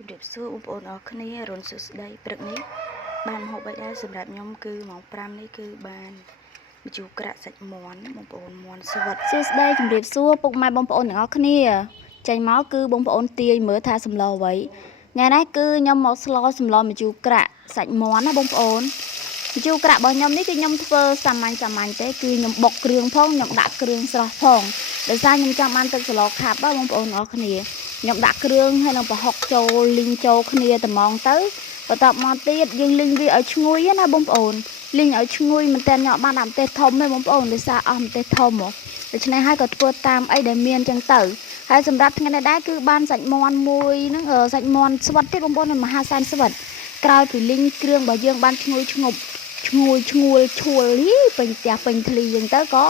ជំរាបសួរបងប្អូនអរគ្នារុនសួស្ដីព្រឹកនេះបានហូបអីដែរសម្រាប់ខ្ញុំគឺម៉ោង5នេះគឺបានម្ជូរក្រាក់សាច់មាន់បងប្អូនមាន់ស្វិតសួស្ដីជំរាបសួរពុកម៉ែបងប្អូនទាំងអស់គ្នាចេញមកគឺបងប្អូនទាយមើលថាសម្លអ្វីថ្ងៃនេះគឺខ្ញុំមកស្លសម្លម្ជូរក្រាក់សាច់មាន់ណាបងប្អូនម្ជូរក្រាក់របស់ខ្ញុំនេះគឺខ្ញុំធ្វើសាមញ្ញទេគឺខ្ញុំបុកគ្រឿងផងខ្ញុំដាក់គ្រឿងស្រស់ផងដោយសារខ្ញុំចង់បានទឹកសឡខាប់បងប្អូនអរគ្នាខ្ញុំដាក់គ្រឿងហើយនឹងប្រហុកចូលលីងចូលគ្នាតែហ្មងទៅបន្ទាប់មកទៀតយើងលីងវាឲ្យឈ្ងុយណាបងប្អូនលីងឲ្យឈ្ងុយមែនតើខ្ញុំបានដាក់ម្ទេសធំទេបងប្អូនដោយសារអស់ម្ទេសធំមកដូច្នេះហើយក៏ធ្វើតាមអីដែលមានចឹងទៅហើយសម្រាប់ថ្ងៃនេះដែរគឺបានសាច់មាន់មួយហ្នឹងសាច់មាន់ស្វិតទេបងប្អូនមហាសានស្វិតក្រោយពីលីងគ្រឿងរបស់យើងបានឈ្ងុយឈ្ងប់ឈ្ងួយឈ្ងួលឈួលហីពេញផ្ទះពេញធ្លីចឹងទៅក៏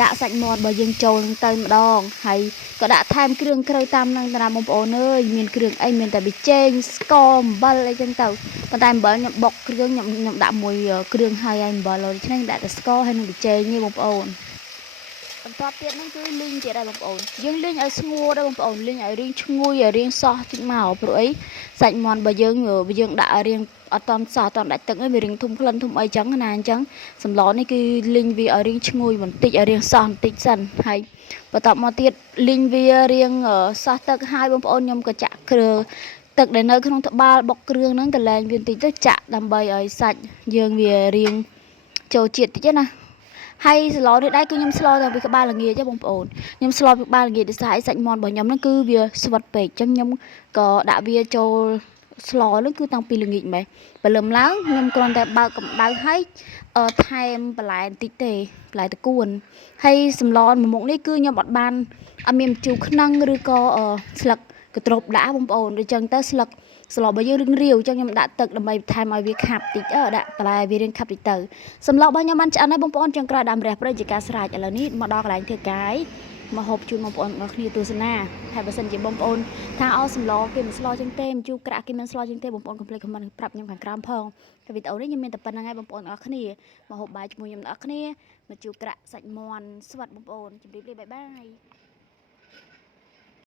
ដាក់សាច់មាន់របស់យើងចូលនឹងទៅម្ដងហើយក៏ដាក់ថែមគ្រឿងក្រៅតាមនឹងតារាបងប្អូនអើយមានគ្រឿងអីមានតែប៊ីចេងស្ករអំបិលអីចឹងទៅប៉ុន្តែអំបិលខ្ញុំបុកគ្រឿងខ្ញុំដាក់មួយគ្រឿងហើយអំបិលដូច្នេះដាក់តែស្ករហើយនឹងប៊ីចេងនេះបងប្អូនបន្ទាប់ទៀតហ្នឹងគឺលីងទៀតដែរបងប្អូនយើងលីងឲ្យស្ងួរដែរបងប្អូនលីងឲ្យរៀងឈ្ងុយឲ្យរៀងសោះតិចមកព្រោះអីសាច់មាន់របស់យើងដាក់ឲ្យរៀងអត់តន់សោះអត់តន់ដាច់ទឹកឯងវារៀងធំក្លិនធំអីចឹងណាអញ្ចឹងសម្លនេះគឺលីងវាឲ្យរៀងឈ្ងុយបន្តិចឲ្យរៀងសោះបន្តិចសិនហើយបន្ទាប់មកទៀតលីងវារៀងសោះទឹកហើយបងប្អូនខ្ញុំក៏ចាក់គ្រឿងទឹកដែលនៅក្នុងត្បាល់បុកគ្រឿងហ្នឹងកលែងវាបន្តិចទៅចាក់ដើម្បីឲ្យសាច់យើងវារៀងចូលជាតិតិចណាហើយស្លនេះដែរគឺខ្ញុំស្លតាំងពីក្បាលល្ងាចទេបងប្អូនខ្ញុំស្លពីក្បាលល្ងាចដោយសារសាច់មាន់របស់ខ្ញុំហ្នឹងគឺវាស្វិតពេកអញ្ចឹងខ្ញុំក៏ដាក់វាចូលស្លហ្នឹងគឺតាំងពីល្ងាចម៉េះព្រលឹមឡើងខ្ញុំគ្រាន់តែបើកកម្ដៅឲ្យថែមបន្លែបន្តិចទេបន្លែតកួនហើយសម្លមួយមុខនេះគឺខ្ញុំអត់មានម្ជូរខ្នឹងឬក៏ស្លឹកកទ្រប់ដាក់បងប្អូនដូចចឹងទៅស្លឹកស្លរបស់យើងរឿងរាវអញ្ចឹងខ្ញុំដាក់ទឹកដើម្បីបន្ថែមឲ្យវាខាប់តិចដាក់បន្លែវារៀងខាប់តិចទៅសម្លរបស់ខ្ញុំបានឆ្អិនហើយបងប្អូនចង់ក្រោយដាំរះព្រៃជាការស្រេចឥឡូវនេះមកដល់កន្លែងធ្វើកាយមកហូបជូនបងប្អូនគ្នាទស្សនាហើយបើសិនជាបងប្អូនថាអស់សម្លគេមិនស្លចឹងទេម្ជូរក្រាក់គេមិនស្លចឹងទេបងប្អូនកុំភ្លេចខមមិនប្រាប់ខ្ញុំខាងក្រោមផងហើយវីដេអូនេះខ្ញុំមានតែប៉ុណ្្នឹងហើយបងប្អូនអរគ្នាមកហូបបាយជាមួយខ្ញុំអរគ្នាម្ជូរក្រាក់សាច់មាន់ស្វិតបងប្អូនជម្រាបលាបាយបាយ